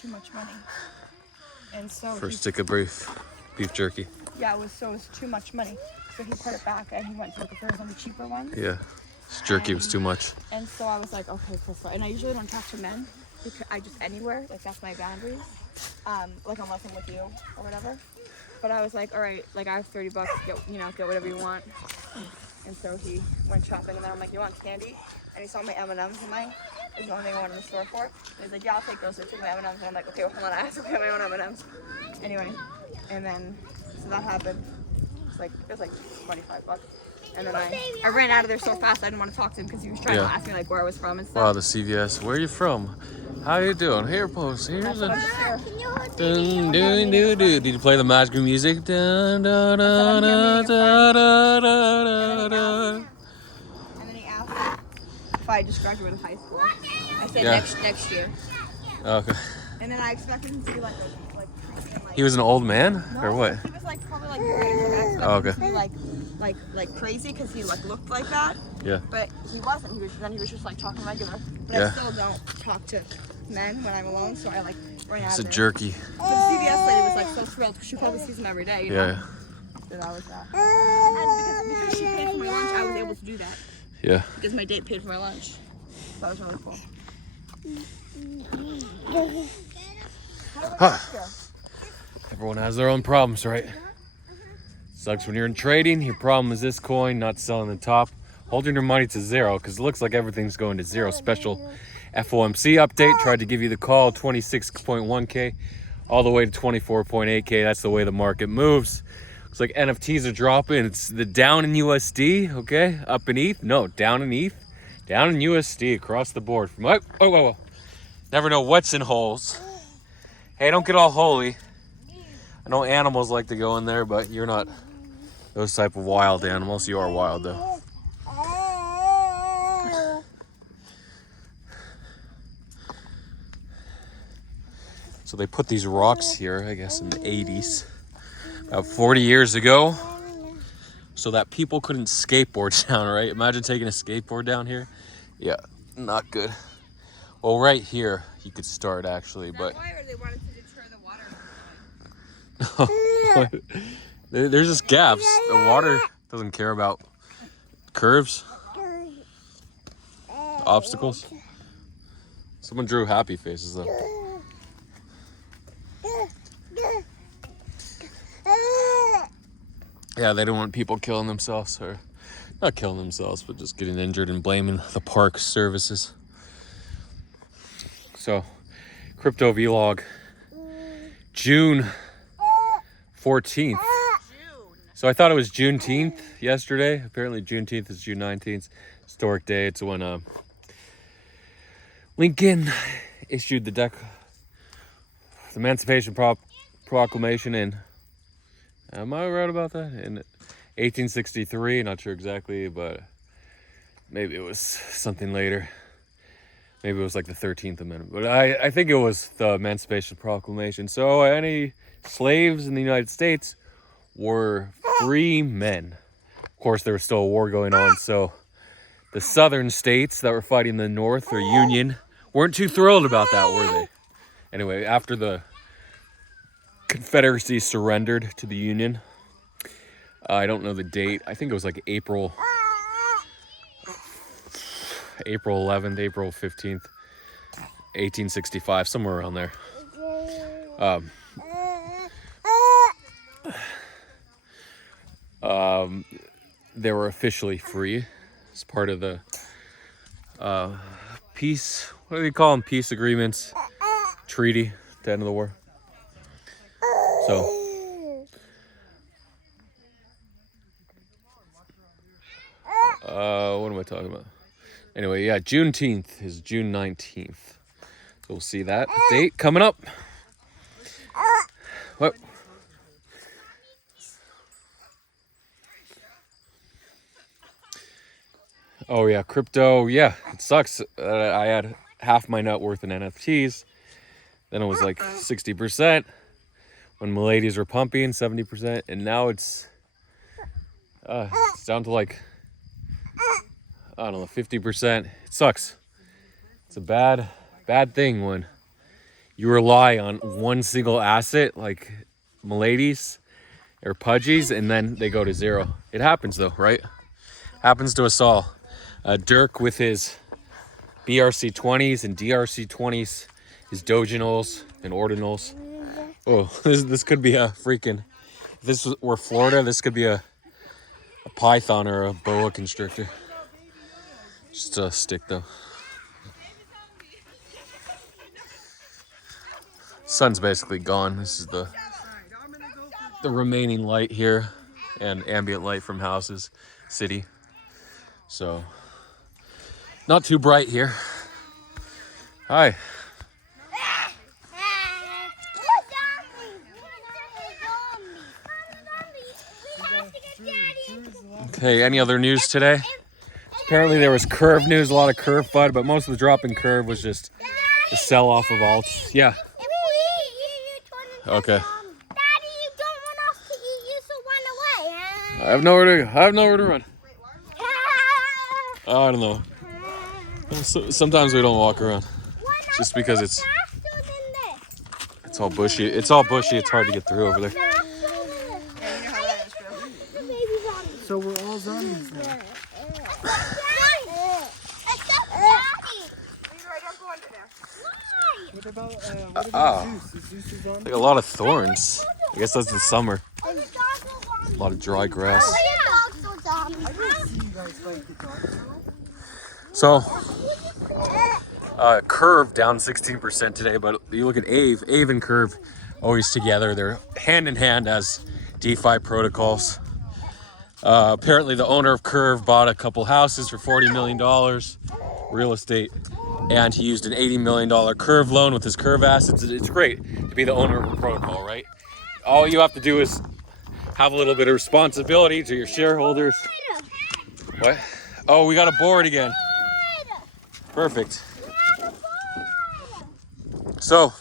too much money. And so For a stick of beef jerky. Yeah, it was too much money. So he put it back and he went to look for some of the cheaper ones. Yeah, this jerky was too much. And so I was like, okay, cool. And I usually don't talk to men because I just anywhere, like that's my boundaries. Like unless I'm with you or whatever. But I was like, all right, like I have $30, get whatever you want. And so he went shopping, and then I'm like, you want candy? And he saw my M&Ms in mine. It's the only thing I went in the store for. And he's like, yeah, I'll take those. So I took my M&Ms, and I'm like, okay, well, hold on, I have to get my own M&Ms. Anyway, and then, so that happened. It was like $25. And then I ran out of there so fast I didn't want to talk to him because he was trying to ask me like where I was from and stuff. Wow, the CVS. Where are you from? How you doing? Here, post. Here's a. Dun, dun, dun, dun. Did you play the magical music? Dun, dun, dun, dun, dun, dun, dun, dun. And then he asked me if I just graduated high school. I said next year. Okay. And then I expected him to be like He was an old man, or what? He was like probably like your age. Like, I expected him to be like crazy because he like looked like that. Yeah. But he wasn't. He was just like talking regular. But I still don't talk to men when I'm alone, so I like ran out of there. It's a jerky. But the CVS lady was like so thrilled because she probably sees him every day. You know? Yeah. So that was that. And because she paid for my lunch, I was able to do that. Yeah. Because my date paid for my lunch. So that was really cool. Huh. Everyone has their own problems, right? Sucks when you're in trading. Your problem is this coin not selling the top, holding your money to zero because it looks like everything's going to zero. Special FOMC update. Tried to give you the call, 26.1K all the way to 24.8K. That's the way the market moves. Looks like NFTs are dropping. It's the down in USD, okay? Up in ETH? No, down in ETH. Down in USD across the board. From whoa. Never know what's in holes. Hey, don't get all holy. I know animals like to go in there, but you're not those type of wild animals. You are wild, though. So they put these rocks here, I guess, in the 80s, about 40 years ago, so that people couldn't skateboard down, right? Imagine taking a skateboard down here. Yeah, not good. Well, right here, you could start, actually, but... Why are they wanting to deter the water? There's just gaps. The water doesn't care about curves, obstacles. Someone drew happy faces, though. Yeah, they don't want people killing themselves, or not killing themselves, but just getting injured and blaming the park services. So, crypto vlog, June 14th. So I thought it was Juneteenth yesterday. Apparently Juneteenth is June 19th. Historic day. It's when Lincoln issued the Emancipation Proclamation in, am I right about that? In 1863, not sure exactly, but maybe it was something later. Maybe it was like the 13th Amendment, but I think it was the Emancipation Proclamation. So any slaves in the United States were free men. Of course, there was still a war going on, so the southern states that were fighting the North, or Union, weren't too thrilled about that, were they? Anyway, after the Confederacy surrendered to the Union, I don't know the date. I think it was like April 11th, April 15th, 1865, somewhere around there. They were officially free as part of the peace, what do they call them? Peace agreements, treaty at the end of the war. So, what am I talking about? Anyway, yeah, Juneteenth is June 19th. So we'll see that date coming up. What? Oh yeah, crypto. Yeah, it sucks. I had half my net worth in NFTs. Then it was like 60% when Miladies were pumping, 70%, and now it's down to like, I don't know, 50%. It sucks. It's a bad thing when you rely on one single asset like Milady's or Pudgy's, and then they go to zero. It happens though, right? Happens to us all. Dirk with his BRC 20s and DRC 20s, his Doginals and Ordinals. Oh, this could be a freaking, if this were Florida, this could be a python or a boa constrictor. Just a stick though. Sun's basically gone. This is the remaining light here and ambient light from houses, city. So not too bright here. Hi. Okay, any other news today? Apparently there was curve news, a lot of curve FUD, but most of the drop in curve was just the sell off of alts. Yeah. Okay. Daddy, you don't want us to eat you, so run away. I have nowhere to run. I don't know. Sometimes we don't walk around. Just because it's all bushy. It's all bushy. It's hard to get through over there. So we're all zombies now. What about Zeus? Is Zeus a zombie? Like a lot of thorns. I guess that's the summer. A lot of dry grass. So, Curve down 16% today, but you look at Ave and Curve always together. They're hand in hand as DeFi protocols. Apparently the owner of Curve bought a couple houses for $40 million, real estate, and he used an $80 million Curve loan with his Curve assets. It's great to be the owner of a protocol, right? All you have to do is have a little bit of responsibility to your shareholders. What? Oh, we got a board again. Perfect. So,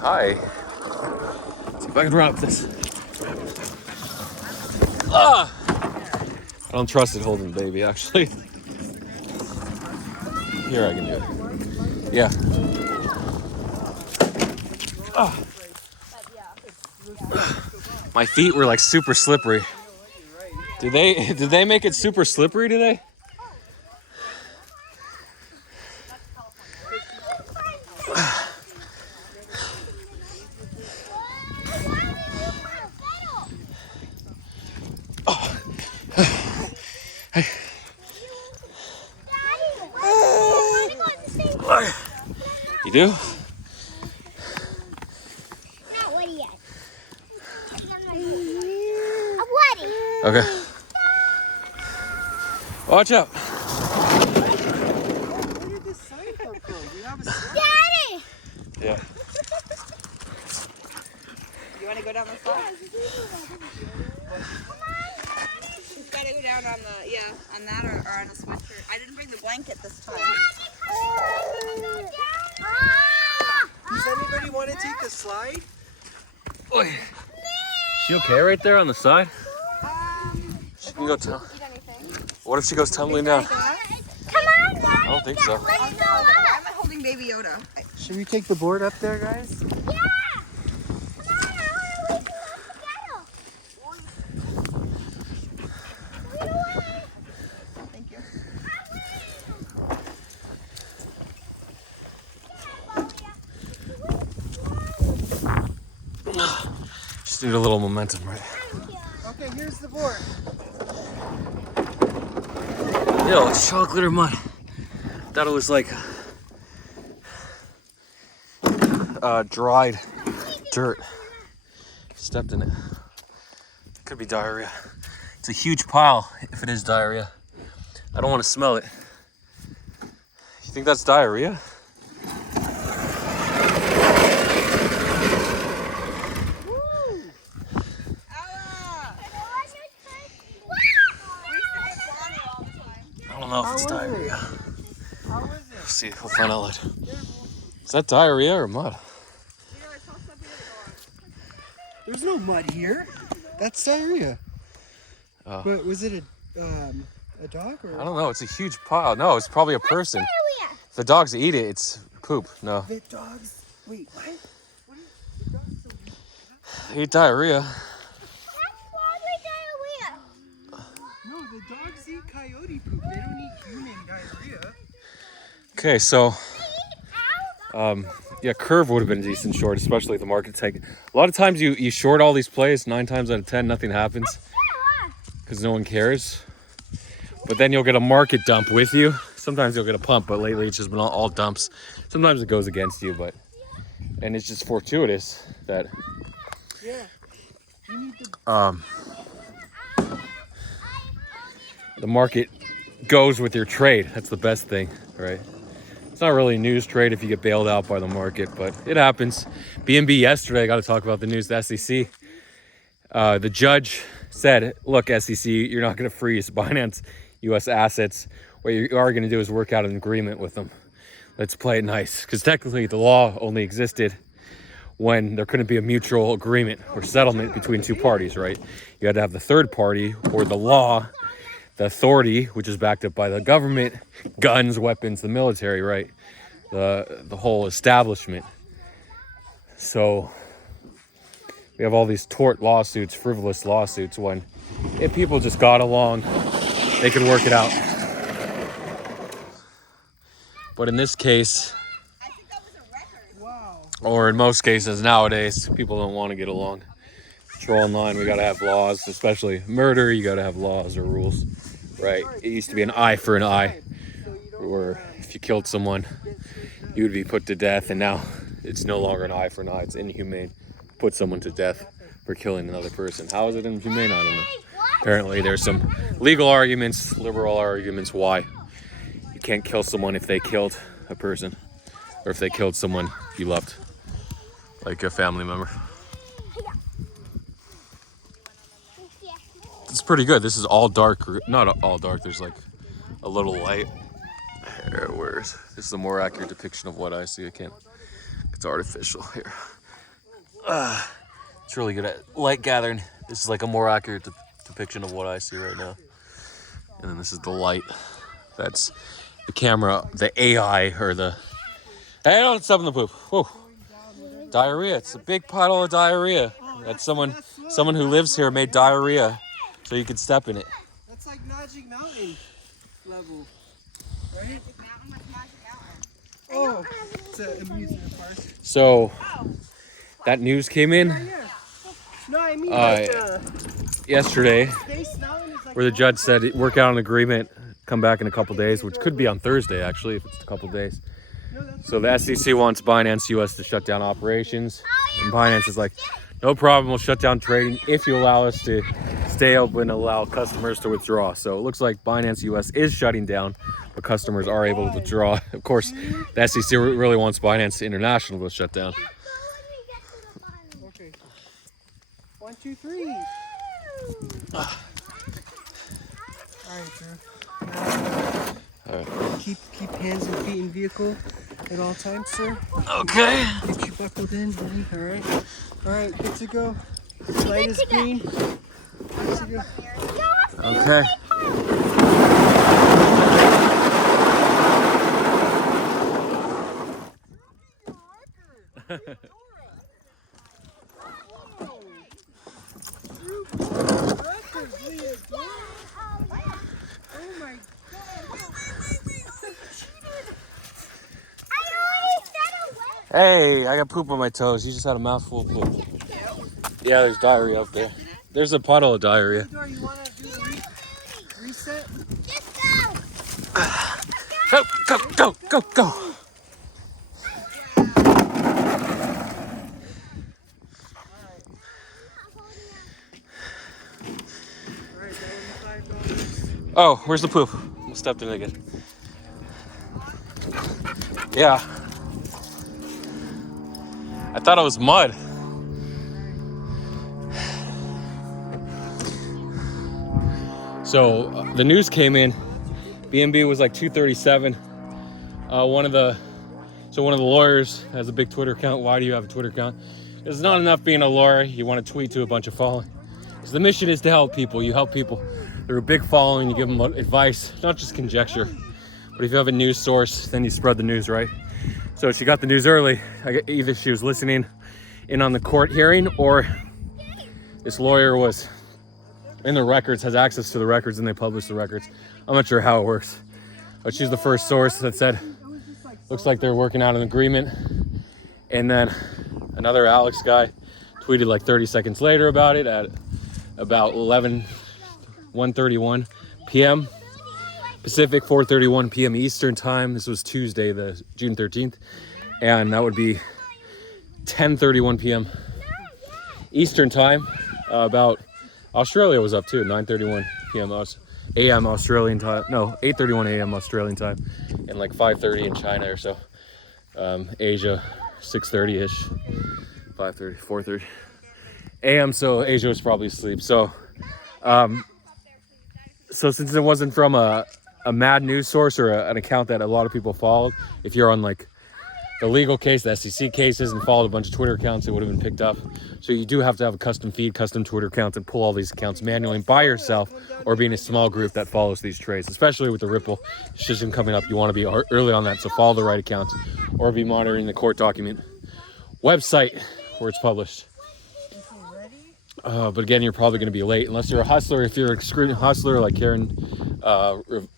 hi. Let's see if I can run up this. Ah! I don't trust it holding the baby, actually. Here, I can do it. Yeah. Ah. My feet were like super slippery. Did they make it super slippery today? You do? Okay. Watch out. Where did this sign come from? We have a sign. Daddy! Yeah. You want to go down the slide? She's got to go down on the, on that or on a sweatshirt. I didn't bring the blanket this time. Does anybody want to take a slide? Oy. She okay right there on the side? She can go tell. What if she goes tumbling down? Come on, Daddy. I don't think so. Why am I holding Baby Yoda? Should we take the board up there, guys? Yeah! Come on, Thank you. Just need a little momentum, right? Okay, here's the board. Yo, it's chocolate or mud? Thought it was like dried dirt. Stepped in it. Could be diarrhea. It's a huge pile if it is diarrhea. I don't want to smell it. You think that's diarrhea? I don't know if it's diarrhea. How is it? Let's see, we'll find out later. Is that diarrhea or mud? There's no mud here. That's diarrhea. Oh. But was it a A dog or? I don't know. It's a huge pile. No, it's probably a person. Diarrhea. If the dogs eat it, it's poop. No, The dogs. Wait, what? What is the dogs so weak? they eat diarrhea. That's probably diarrhea. No, the dogs eat coyote poop. They don't eat human diarrhea. Okay, so Ow. yeah, curve would have been a decent short, especially if the market's taking. A lot of times you short all these plays, 9 times out of 10, nothing happens because no one cares. But then you'll get a market dump with you. Sometimes you'll get a pump, but lately it's just been all dumps. Sometimes it goes against you, and it's just fortuitous that Yeah. You need to. the market goes with your trade. That's the best thing, right? It's not really a news trade if you get bailed out by the market, but it happens. BNB yesterday, I got to talk about the news. The SEC, the judge said, look, SEC, you're not going to freeze Binance US assets. What you are going to do is work out an agreement with them. Let's play it nice. Because technically the law only existed when there couldn't be a mutual agreement or settlement between two parties, right? You had to have the third party or the law, the authority, which is backed up by the government, guns, weapons, the military, right? The whole establishment. So we have all these tort lawsuits, frivolous lawsuits, when if people just got along, they could work it out. But in this case, Wow. or in most cases nowadays, people don't want to get along. Draw in line, we gotta have laws, especially murder, you gotta have laws or rules, right? It used to be an eye for an eye, where if you killed someone, you would be put to death, and now it's no longer an eye for an eye, it's inhumane. Put someone to death for killing another person. How is it inhumane? I don't know. Apparently there's some legal arguments, liberal arguments why you can't kill someone if they killed a person, or if they killed someone you loved, like a family member. It's pretty good. This is all dark, not all dark, there's like a little light. Here, this is a more accurate depiction of what I see. It's artificial here. It's really good at light gathering. This is like a more accurate depiction of what I see right now. And then this is the light. That's the camera, the AI, or the... Hey, don't step in the poop. Whoa. Diarrhea. It's a big puddle of diarrhea. That's someone who lives here made diarrhea so you could step in it. That's like Magic Mountain level, right? Oh, it's an amusement park. So, that news came in Yeah. No, I mean like yesterday, Space Mountain is like where the judge said work out an agreement, come back in a couple days, which could be on Thursday actually, if it's a couple days. So the SEC wants Binance US to shut down operations, and Binance is like, no problem, we'll shut down trading if you allow us to stay open and allow customers to withdraw. So it looks like Binance US is shutting down, but customers are able to withdraw. Of course, the SEC really wants Binance International to shut down. Okay. 1, 2, 3. All right, sir. Keep hands and feet in vehicle at all times, sir. Okay. Get you buckled in, buddy. All right. All right, good to go. Light is green. Good to go. Okay. Hey, I got poop on my toes. You just had a mouthful of poop. Yeah, there's diarrhea up there. There's a puddle of diarrhea. Theodore, you want to do the reset? Go. Oh, where's the poop? I stepped in it again. Yeah. I thought it was mud. So the news came in. BNB was like 237. One of the lawyers has a big Twitter account. Why do you have a Twitter account? It's not enough being a lawyer. You want to tweet to a bunch of following. So the mission is to help people. You help people They're a big following. You give them advice, not just conjecture, but if you have a news source, then you spread the news, right? So she got the news early. Either she was listening in on the court hearing, or this lawyer was in the records, has access to the records, and they publish the records. I'm not sure how it works, but she's the first source that said, looks like they're working out an agreement. And then another Alex guy tweeted like 30 seconds later about it at about 1:31 p.m. Pacific, 4:31 p.m. Eastern time. This was Tuesday, the June 13th, and that would be 10:31 p.m. Eastern time. About Australia was up too, 9:31 p.m. a.m. Australian time. No, 8:31 a.m. Australian time, and like 5:30 in China or so. Asia, 6:30ish, 5:30, 4:30 a.m. So Asia was probably asleep. So, so since it wasn't from a mad news source or an account that a lot of people followed, if you're on like the legal case, the SEC cases, and followed a bunch of Twitter accounts, it would have been picked up. So you do have to have a custom feed, custom Twitter account, and pull all these accounts manually by yourself, or be in a small group that follows these trades, especially with the Ripple decision coming up. You want to be early on that, so follow the right accounts, or be monitoring the court document website where it's published. But again, you're probably going to be late unless you're a hustler. If you're an extreme hustler like Karen,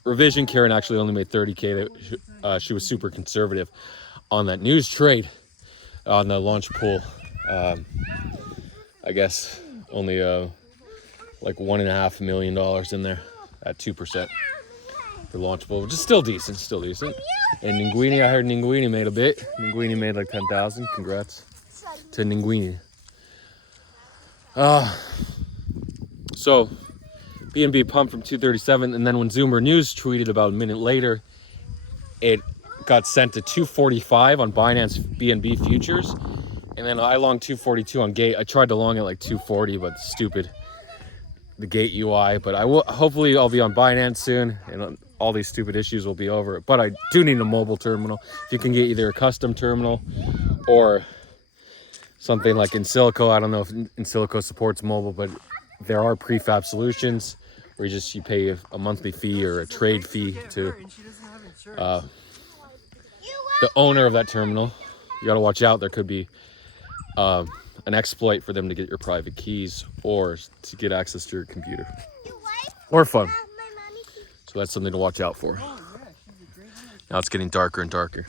Revision, Karen actually only made 30K. She was super conservative on that news trade on the launch pool. I guess only like $1.5 million in there at 2% for launch pool, which is still decent, And Ninguini, I heard Ninguini made a bit. Ninguini made like 10,000. Congrats to Ninguini. So BNB pumped from 237, and then when Zoomer News tweeted about a minute later, it got sent to 245 on Binance BNB futures, and then I longed 242 on Gate. I tried to long it like 240, but stupid, the Gate UI. But I will, hopefully I'll be on Binance soon, and all these stupid issues will be over. But I do need a mobile terminal. If you can get either a custom terminal or something like InSilico. I don't know if InSilico supports mobile, but there are prefab solutions where you pay a monthly fee or a trade fee to the owner of that terminal. You got to watch out. There could be an exploit for them to get your private keys or to get access to your computer or phone. So that's something to watch out for. Now it's getting darker and darker.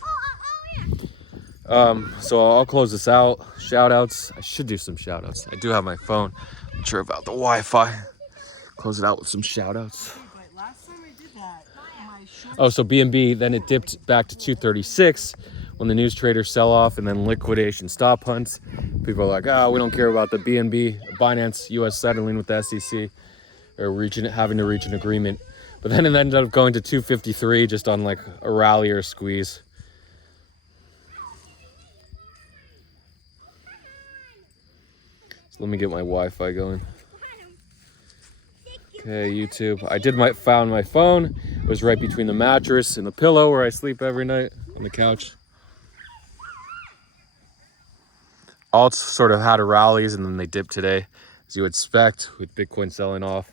So I'll close this out. Shout outs. I should do some shout outs. I do have my phone. I'm not sure about the Wi-Fi. Close it out with some shout outs. Oh, so BNB, then it dipped back to 236 when the news traders sell off, and then liquidation stop hunts. People are like, we don't care about the BNB, Binance US settling with the SEC or having to reach an agreement. But then it ended up going to 253 just on like a rally or a squeeze. So let me get my Wi-Fi going. Okay, YouTube. I found my phone. It was right between the mattress and the pillow where I sleep every night on the couch. Alts sort of had a rallies and then they dipped today, as you would expect, with Bitcoin selling off.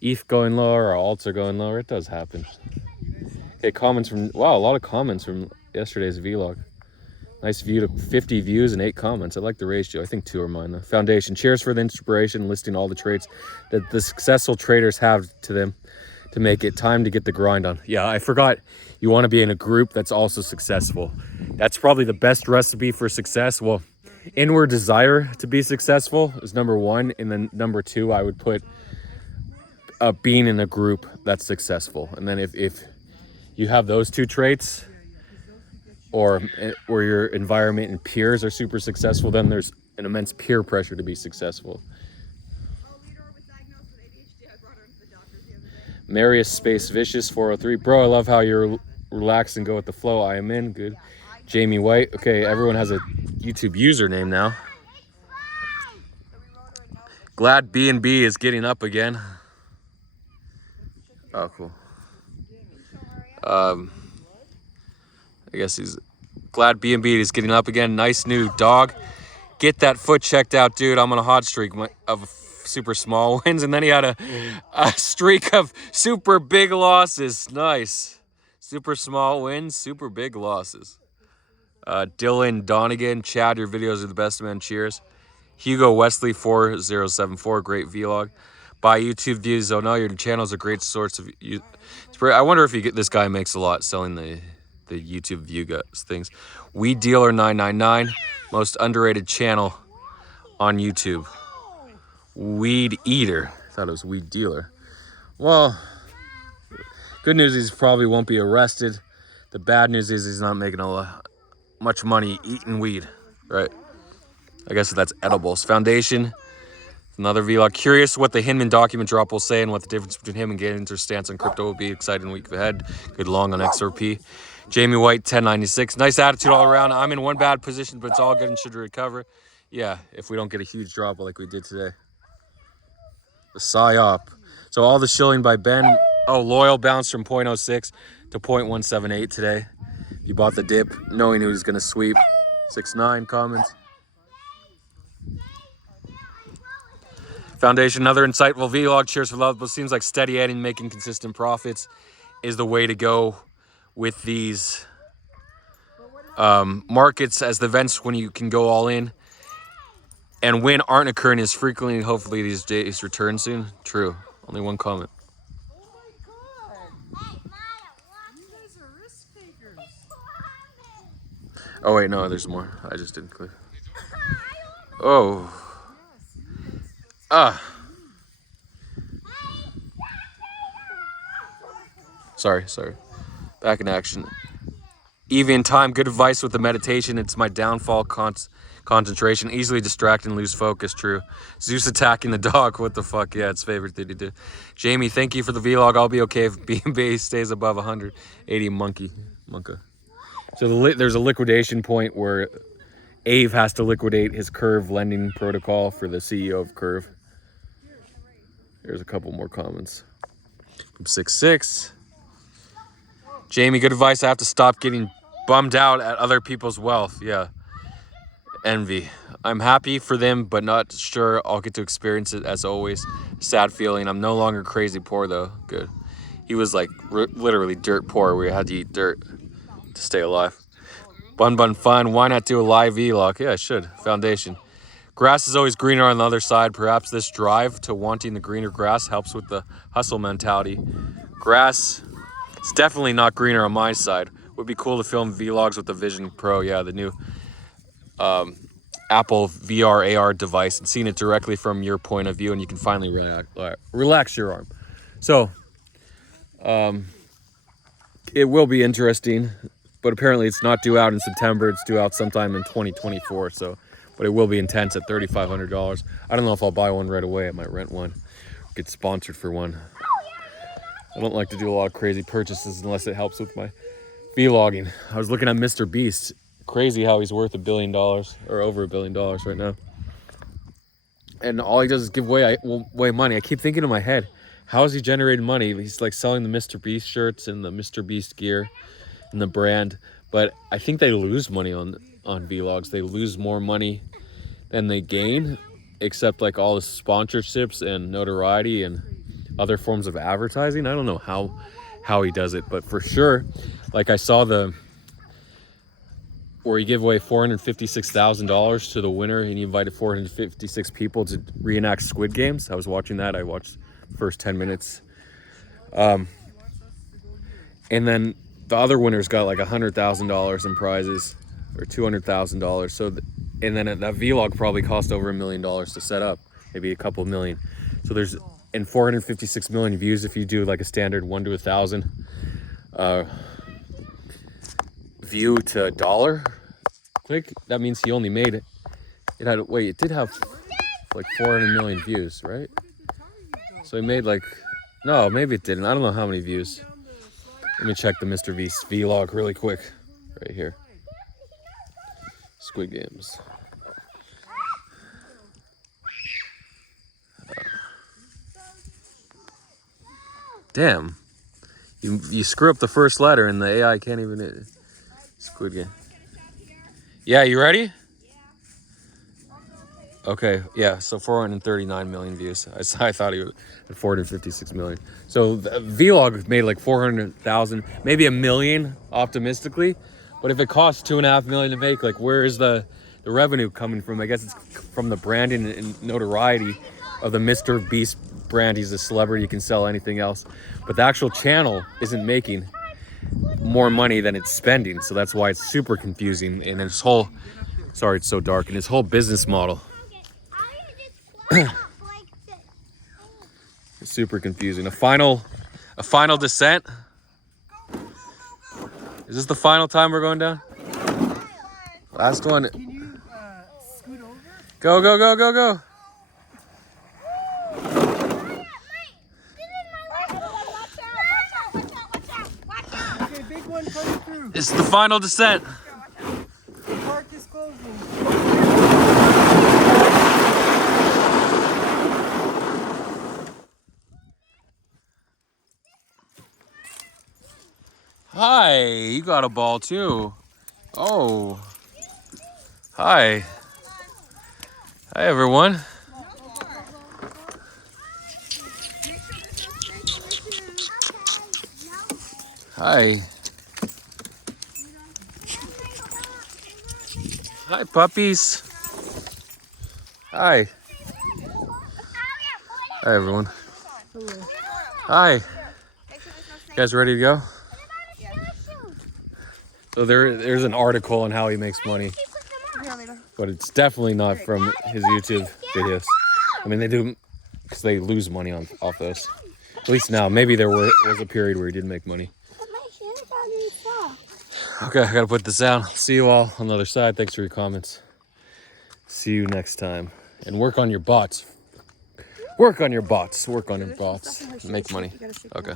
ETH going lower, or alts are going lower. It does happen. Okay, comments from, wow, a lot of comments from yesterday's vlog. Nice view to 50 views and 8 comments. I like the ratio. I think 2 are mine though. Foundation, cheers for the inspiration, listing all the trades that the successful traders have to them to make it time to get the grind on. Yeah, I forgot. You want to be in a group that's also successful. That's probably the best recipe for success. Well, inward desire to be successful is number 1. And then number 2, I would put being in a group that's successful. And then if you have those 2 traits, or where your environment and peers are super successful, then there's an immense peer pressure to be successful. Marius Space Vicious 403. Bro, I love how you're relaxed and go with the flow. I am in. Good. Jamie White. Okay, everyone has a YouTube username now. Glad BNB is getting up again. Oh, cool. I guess he's glad BNB is getting up again. Nice new dog. Get that foot checked out, dude. I'm on a hot streak of super small wins, and then he had a streak of super big losses. Nice. Super small wins, super big losses. Dylan Donegan, Chad, your videos are the best, man. Cheers. Hugo Wesley 4074, great vlog. Buy YouTube views. Oh no, your channel is a great source of you. I wonder if this guy makes a lot selling the YouTube view things. Weed Dealer 999, most underrated channel on YouTube. Weed Eater. I thought it was Weed Dealer. Well, good news is he probably won't be arrested. The bad news is he's not making much money eating weed, right? I guess that's edibles. Foundation, another vlog. Curious what the Hinman document drop will say and what the difference between him and Gator's stance on crypto will be. Exciting week ahead. Good long on XRP. Jamie White 1096. Nice attitude all around. I'm in one bad position, but it's all good and should recover. Yeah, if we don't get a huge drop like we did today. The PSYOP. So all the shilling by Ben. Oh, Loyal bounced from 0.06 to 0.178 today. You bought the dip knowing he was going to sweep. 6-9 comments. Foundation, another insightful vlog. Cheers for love. But seems like steady adding, making consistent profits is the way to go with these markets, as the events when you can go all in and win aren't occurring as frequently. Hopefully these days return soon. True. Only one comment. Oh wait, no, there's more. I just didn't click. Oh. Sorry. Back in action. Evie in time, good advice with the meditation. It's my downfall, concentration, easily distract and lose focus. True. Zeus attacking the dog. What the fuck? Yeah, it's favorite thing to do. Jamie, thank you for the vlog. I'll be okay if BNB stays above 180 monka. So there's a liquidation point where Ave has to liquidate his Curve lending protocol for the CEO of Curve. There's a couple more comments. From 66. Jamie, good advice. I have to stop getting bummed out at other people's wealth. Yeah. Envy. I'm happy for them, but not sure I'll get to experience it as always. Sad feeling. I'm no longer crazy poor though. Good. He was like literally dirt poor. We had to eat dirt to stay alive. Bun fun. Why not do a live vlog? Yeah, I should. Foundation. Grass is always greener on the other side. Perhaps this drive to wanting the greener grass helps with the hustle mentality. Grass, it's definitely not greener on my side. Would be cool to film vlogs with the Vision Pro. Yeah, the new Apple VR AR device, and seeing it directly from your point of view, and you can finally relax your arm. So, it will be interesting, but apparently it's not due out in September. It's due out sometime in 2024. So. But it will be intense at $3,500. I don't know if I'll buy one right away. I might rent one, get sponsored for one. I don't like to do a lot of crazy purchases unless it helps with my vlogging. I was looking at Mr. Beast. Crazy how he's worth $1 billion or over $1 billion right now. And all he does is give away money. I keep thinking in my head, how is he generating money? He's like selling the Mr. Beast shirts and the Mr. Beast gear and the brand. But I think they lose money on vlogs. They lose more money than they gain, except like all the sponsorships and notoriety and other forms of advertising. I don't know how he does it, but for sure, like I saw where he gave away $456,000 to the winner, and he invited 456 people to reenact Squid Games. I was watching that. I watched the first 10 minutes. And then the other winners got like $100,000 in prizes, or $200,000. So, and then that vlog probably cost over $1 million to set up, maybe a couple million. So there's, and 456 million views if you do like a standard 1 to 1,000 view to $1 click. That means he only made it. It did have like 400 million views, right? So he made like, no, maybe it didn't. I don't know how many views. Let me check the Mr. Beast vlog really quick, right here. Squid Games. Damn. You screw up the first letter and the AI can't even... Squid Game. Yeah, you ready? Okay, yeah, so 439 million views. I thought he was at 456 million. So the vlog made like 400,000, maybe $1 million optimistically. But if it costs $2.5 million to make, like where is the revenue coming from? I guess it's from the branding and notoriety of the Mr. Beast brand. He's a celebrity, he can sell anything else. But the actual channel isn't making more money than it's spending. So that's why it's super confusing. And his whole, sorry, it's so dark, and his whole business model. It's super confusing. A final descent. Is this the final time we're going down? Last one. Can you scoot over? Go, go, go, go, go. Okay, big one coming through. It's the final descent. The park is closing. Hi, you got a ball too. Oh. Hi. Hi, everyone. Hi. Hi, puppies. Hi. Hi, everyone. Hi. You guys ready to go? So there's an article on how he makes money, but it's definitely not from his YouTube videos. I mean, they do, because they lose money off those. At least now. Maybe there was a period where he did make money. Okay, I gotta put this down. See you all on the other side. Thanks for your comments. See you next time. And work on your bots. Work on your bots. Work on your bots. Make money. Okay.